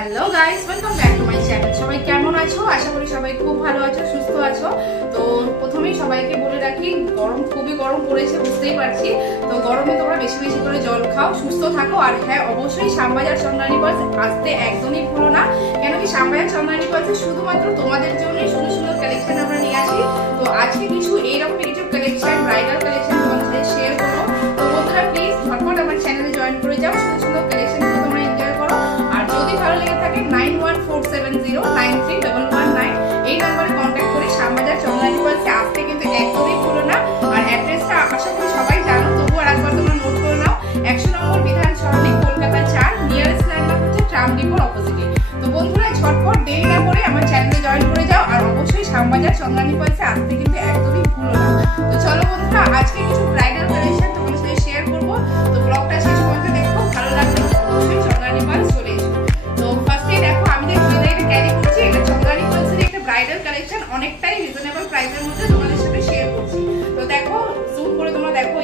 Hello guys welcome back to my channel সবাই কেমন আছো? আশা করি সবাই খুব ভালো আছো, সুস্থ আছো। তো প্রথমেই সবাইকে বলে রাখি, গরম খুবই গরম পড়েছে, বুঝতেই পারছি। তো গরমে তোমরা বেশি বেশি করে জল খাও, সুস্থ থাকো। আর হ্যাঁ অবশ্যই শ্যামবাজার চন্দ্রানী পার্স আসতে একদমই ভুলো না। কেন কি শ্যামবাজার চন্দ্রানী পার্সে শুধুমাত্র তোমাদের জন্যই সুন্দর সুন্দর কালেকশন আমরা নিয়ে আসি। তো আজকে কিছু এইরকম কিছু কালেকশন ব্রাইডাল কালেকশন তোমাদের শেয়ার করব। তো বন্ধুরা প্লিজ ঝটপট আমার চ্যানেলে জয়েন করে যাও। কালেকশন অনেকটাই রিজনেবল প্রাইসের মধ্যে তোমাদের সাথে শেয়ার করছি। তো দেখো জুম করে তোমরা দেখো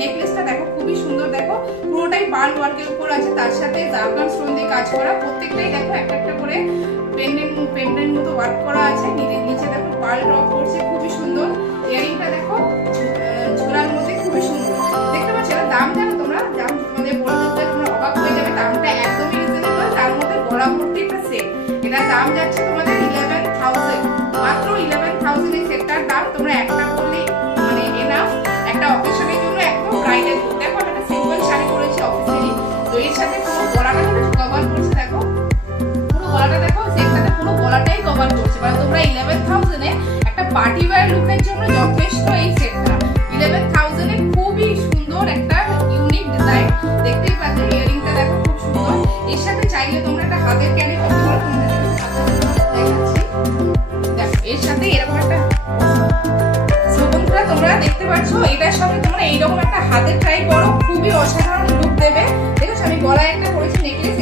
নেকলেসটা দেখো, খুবই সুন্দর দেখো। পুরোটাই পার্ল ওয়ার্কের উপর আছে, তার সাথে জার্মান স্টোন দিয়ে কাজ করা। প্রত্যেকটাই দেখো, একটা একটা করে পেন্ডেন্ট পেন্ডেন্ট মতো ওয়ার্ক করা আছে। নিচে দেখো পার্ল ড্রপ করছে, খুবই সুন্দর। ইয়ারিংটা দেখো ঝোলার মধ্যে খুবই সুন্দর। দেখতে পাচ্ছ? এটার তোমরা ইলেভেন থাউজেন্ডে একটা পার্টি ওয়্যার লুকের জন্য যথেষ্ট এই সেটটা ইলেভেন থাউজেন্ডে খুবই সুন্দর একটা ইউনিক ডিজাইন দেখতেই পাচ্ছ ইয়ারিংটা দেখো খুব সুন্দর। এর সাথে চাইলে তোমরা একটা হাতের একটা তোমরা দেখতে পাচ্ছ। এটার সাথে তোমরা এইরকম একটা হাতে ট্রাই করো খুবই অসাধারণ লুক দেবে। দেখেছ, আমি গলায় একটা করেছি নেকলেস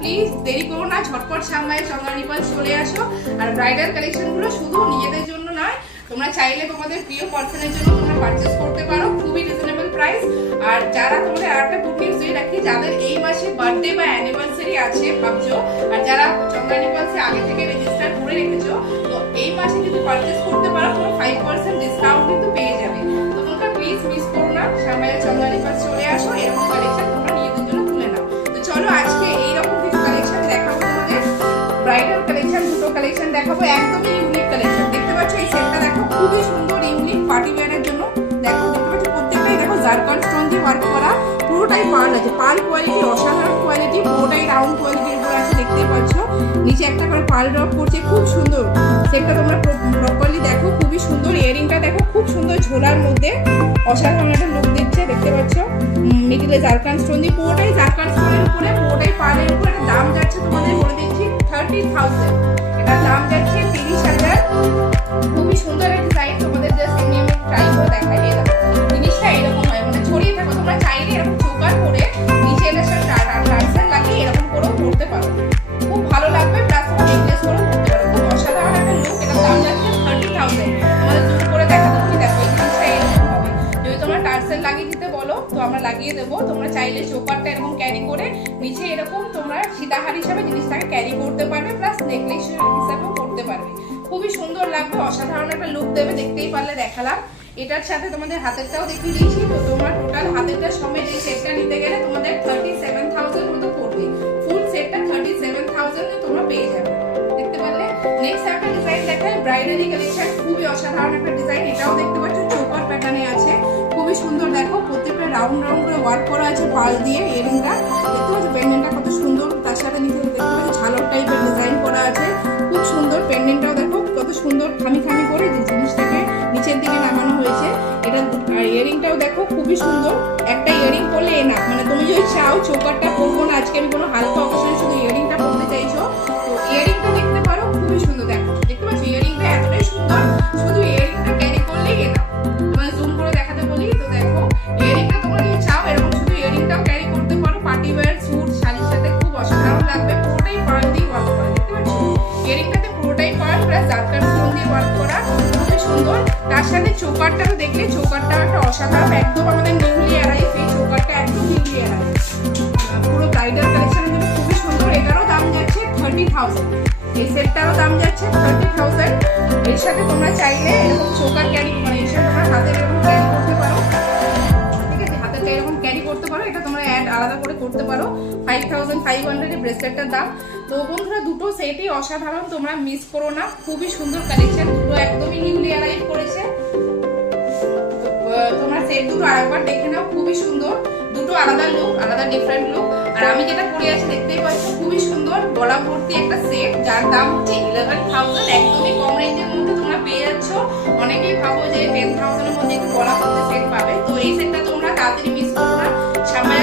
প্লিজ দেরি করো না, ঝটপট সামনে চন্দ্রানী পাল চলে আসো। আর ব্রাইডাল কালেকশনগুলো শুধু নিজেদের জন্য নয়, তোমরা চাইলে তোমাদের প্রিয় পার্সনের জন্য তোমরা পারচেস করতে পারো, খুবই রিজনেবল প্রাইস আর যারা তোমাদের আরেকটা গুড নিউজ দিয়ে রাখি, যাদের এই মাসে বার্থডে বা অ্যানিভার্সারি আছে, ভাবছ, আর যারা চন্দ্রানী পালসে আগে থেকে রেজিস্টার করে রেখেছো, তো এই মাসে যদি পারচেস করতে পারো, তোমরা ফাইভ পার্সেন্ট ডিসকাউন্ট কিন্তু সুন্দর ইউনিক পার্টি ওয়্যারের জন্য। দেখো প্রত্যেকটাই দেখো জারকান স্টোন দিয়ে ওয়ার্ক করা। পুরোটাই পার্ল আছে। পার্ল কোয়ালিটি অসাধারণ কোয়ালিটি পুরোটাই রাউন্ড কোয়ালিটির উপর আছে, দেখতে পাচ্ছ। নিচে একটা করে পার্ল ড্রপ করছে, খুব সুন্দর। সেটটা তোমরা প্রপারলি দেখো, খুবই সুন্দর। ইয়ারিংটা দেখো, খুব সুন্দর ঝোলার মধ্যে। অসাধারণ একটা লুক দিচ্ছে, দেখতে পাচ্ছ? মিডিলে জারকান স্টোন দিয়ে পুরোটাই জারকান স্টোনের উপরে, পুরোটাই পার্লের উপরে। এটা দাম যাচ্ছে তোমাদের বলে দিচ্ছি থার্টি থাউজেন্ড এটার দাম যাচ্ছে তিরিশ হাজার। খুবই সুন্দর লাগিয়ে দেবো। তোমরা চাইলে চোকারটা এরকম ক্যারি করে নিচে এরকম তোমরা সীতাহার হিসাবে জিনিসটাকে ক্যারি করতে পারবে প্লাস নেকলেস হিসাবেও করতে পারবে। খুবই সুন্দর লাগবে, অসাধারণ একটা লুক দেবে, দেখতেই পারলে দেখালাম। এটার সাথে তোমাদের হাতেরটাও দেখিয়ে দিয়েছি, তো তোমার টোটাল হাতেরটা সমেত এই সেটটা নিতে গেলে তোমাদের থার্টি সেভেন থাউজেন্ড মতো পড়বে। ফুল সেটটা থার্টি সেভেন থাউজেন্ডে তোমরা পেয়ে যাবে। দেখতে পারলে? নেক্সট একটা ডিজাইন দেখায় ব্রাইডালি কালেকশন খুবই অসাধারণ একটা ডিজাইন এটাও দেখতে পাচ্ছ, চোপার প্যাটার্নে আছে। খুবই সুন্দর, দেখো রাউন্ড রাউন্ড করে ওয়ার্ক করা আছে পাল দিয়ে এরিংটা দেখতে পাচ্ছ পেন্ডেন্টটা কত সুন্দর, তার সাথে নিচে দেখতে পাচ্ছ ঝালর টাইপের ডিজাইন করা আছে। খুব সুন্দর পেন্ডেন্টটাও দেখো, কত সুন্দর খামি খামি করে যে জিনিসটাকে নিচের দিকে নামানো হয়েছে। এটা আর ইয়ারিংটাও দেখো, খুবই সুন্দর। একটা ইয়ারিং করলে না মানে তুমি যদি চাও চোকারটা পরবো না, আজকে আমি কোনো হালকা অকেশনে শুধু ইয়ারিংটা পরতে চাইছো। তো ইয়ারিংটা দেখতে পারো, খুবই সুন্দর, দেখো। সাথে চোকারটা তো দেখলে, চোকারটা একটা অসাধারণ একদম আমাদের নিউলি অ্যারাইভ এই চোকারটা একদম নিউলি অ্যারাইভ পুরো ব্রাইডাল কালেকশনের জন্য খুবই সুন্দর। এটারও দাম যাচ্ছে থার্টি থাউজেন্ড এই সেটটারও দাম যাচ্ছে থার্টি থাউজেন্ড এর সাথে তোমরা চাইলে এরকম চোকার ক্যারি মানে এর সাথে তোমরা হাতে এরকম ক্যারি করতে পারো। ঠিক আছে? হাতে এরকম ক্যারি করতে পারো। এটা তোমরা অ্যাড আলাদা করে করতে পারো। ফাইভ থাউজেন্ড ফাইভ হান্ড্রেড এই ব্রেসলেটটার দাম। তো বন্ধুরা, দুটো সেটই অসাধারণ। তোমরা মিস করো না। খুবই সুন্দর কালেকশন দুটো দুটো আরেকবার দেখে নাও, খুবই সুন্দর। দুটো আলাদা লুক আলাদা ডিফারেন্ট লুক আর আমি যেটা পরে আছি দেখতেই পাচ্ছি, খুবই সুন্দর গলা ভর্তি একটা সেট যার দাম হচ্ছে ইলেভেন থাউজেন্ড একদমই কম রেঞ্জের মধ্যে তোমরা পেয়ে যাচ্ছ। অনেকেই ভাবো যে টেন থাউজেন্ডের মধ্যে একটু গলা ভর্তি সেট পাবে। তো এই সেটটা তোমরা তাড়াতাড়ি মিস করো না। সামনে